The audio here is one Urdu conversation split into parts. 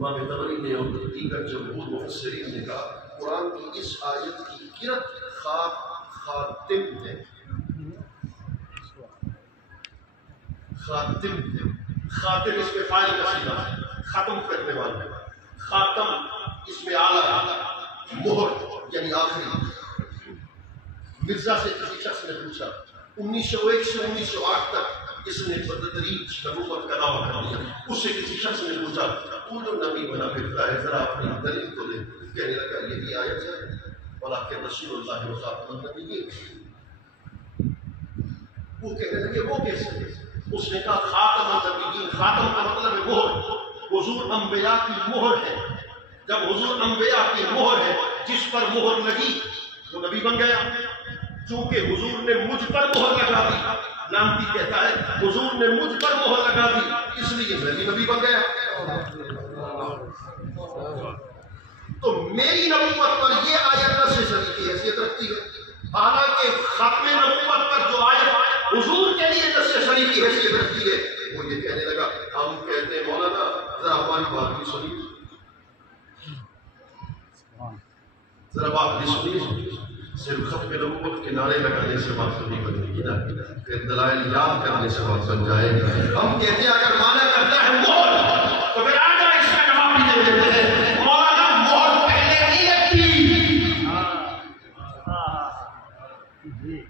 امام طبری نے اور دیگر جمہور مفسرین نے کہا قرآن کی اس آیت کی کرت خاتم ہے، خاتم ہے۔ خاتم اس میں فاعل کا صیغہ ہے، ختم کرنے والا، خاتم اس میں اعلیٰ، مہر یعنی آخری۔ مرزا سے کسی شخص نے پوچھا 1901 سے 1908 تک اس نے بتدریج نبوت کا دعویٰ کر دیا۔ اس سے کسی شخص نے پوچھا تو جو نبی بنا پھرتا ہے ذرا اپنی دلیل تو دے۔ کہنے لگا یہی آیت ہے وَلَٰكِنَّ رَسُولَ اللَّهِ وَخَاتَمَ النَّبِيِّينَ۔ وہ کہنے لگے وہ کیسے؟ اس نے کہا خاتم النبیین، خاتم کا مطلب ہے مہر، حضور انبیاء کی مہر ہے۔ جب حضور انبیاء کی مہر ہے، جس پر مہر لگی وہ نبی بن گیا۔ چونکہ حضور نے مجھ پر مہر لگا دی، نامتی کہتا ہے حضور نے مجھ پر مہر لگا دی اس لیے میں بھی نبی بن گیا۔ تو میری نبوت پر یہ آیت نص صدی کی حیثیت رکھتی ہے، حالانکہ ختم نبوت پر جو آیت حضور کے لیے نص صدی کی حیثیت رکھتی ہے وہ یہ کہنے لگا ہم کہتے ہیں مولانا ذرا ہماری بات بھی سنیے، ذرا بات بھی سنیے۔ صرف ختم نبوت کے نعرے لگانے سے بات تو نہیں بنے گی نا، پھر دلائل یاد کرنے سے بات بن جائے گی۔ ہم کہتے ہیں اگر مانا کرتا ہے مہر تو پھر آگے اس کا جواب بھی دے دیتے ہیں مولانا مہر پہلے نہیں لگتی،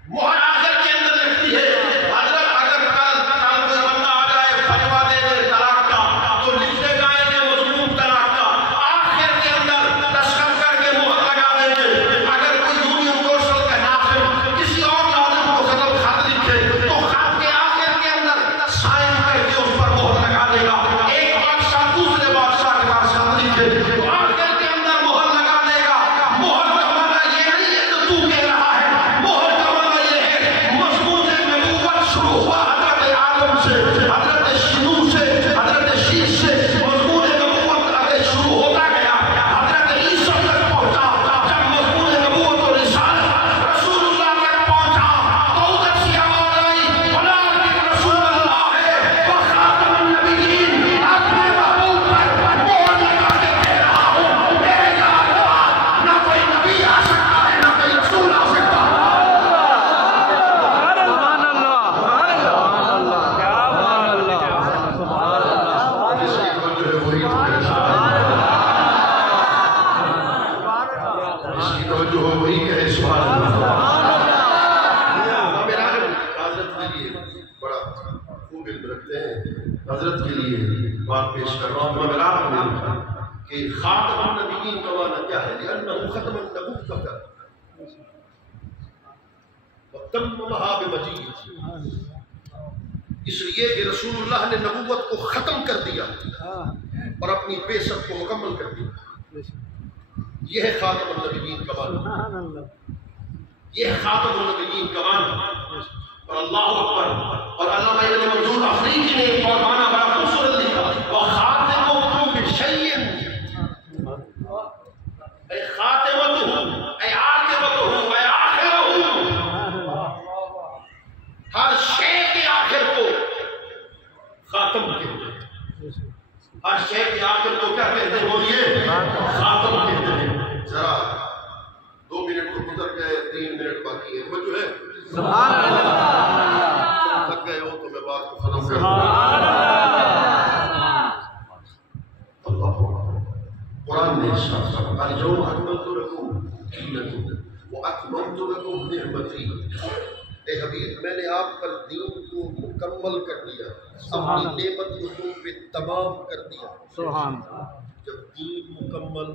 مہر آخر کے اندر لگتی ہے۔ حضرت اگر کل کوئی بندہ آ جائے فتویٰ دے دے طلاق کا تو لکھتے جائیں گے مضمون طلاق کا، آخر کے اندر دستخط کر کے مہر لگا دیں گے۔ اگر کوئی یونین کورسل کا ناظم کسی اور لازم کو خط لکھے تو خط کے آخر کے اندر سائن کر کے اس پر مہر لگا دے گا۔ ایک بادشاہ دوسرے بادشاہ کے پاس خط لکھے تو آخر کے اندر مہر لگا دے گا۔ مہر کا معنی یہ نہیں ہے تو کہہ رہا ہے، مہر کا معنی یہ ہے مضمون نبوت شروع ہوا حضرت آدم سے، حضرت شنوح سے، حضرت شیش سے، مضمون نبوت آگے شروع ہوتا گیا، حضرت عیسیٰ تک پہنچا۔ جب مضمون نبوت اور رسالت رسول اللہ تک پہنچا تو ادھر سے آواز آئی وَلَٰكِنَّ رَسُولَ اللَّهِ وَخَاتَمَ النَّبِيِّينَ۔ اپنے محبوب پر مہر لگا کے کہہ رہا ہوں میرے یہاں کے بعد نہ کوئی نبی آ سکتا ہے نہ کوئی رسول آ سکتا ہے۔ اس کی توجہ ہے وہی تو کہے اس کی توجہ ہے وہی کہے سبحان اللہ۔ حضرت کے لیے بڑا خوب علم رکھتے ہیں، حضرت کے لیے بات پیش کر رہا ہوں۔ میں آپ نے لکھا کہ خاتم النبیین کا معنی کیا ہے؟ لأنه ختم النبوت وتممها بمجیء، اس لیے کہ رسول اللہ نے نبوت کو ختم کر دیا اور اپنی بعثت کو مکمل کر دیا۔ یہ ہے خاتم النبیین کا معنی، یہ ہے خاتم النبیین کا معنی۔ اور اللہ اکبر، اور علامہ ابن منظور افریقی نے ایک اور معنی بڑا خوبصورت لکھا وَخَاتِمُهُ بِشَيْءٍ، اے خاتمتہ اے عاقبتہ اے آخرہ، ہر شے کے آخر کو خاتم کہتے ہیں، ہر شے کے آخر کو کیا کہتے ہیں؟ بولیے خاتم کہتے ہیں۔ ذرا 2 منٹ تو گزر گئے، 3 منٹ باقی ہے، وہ جو ہے سبحان اللہ تھک گئے ہو تو میں بات کو ختم کر دوں۔ اللہ قرآن نے ارشاد فرمایا اليوم اکملت لکم دینکم واتممت لکم نعمتی، اے حبیب میں نے آپ پر دین کو مکمل کر دیا، اپنی نعمت کو تم پہ تمام کر دیا۔ جب دین مکمل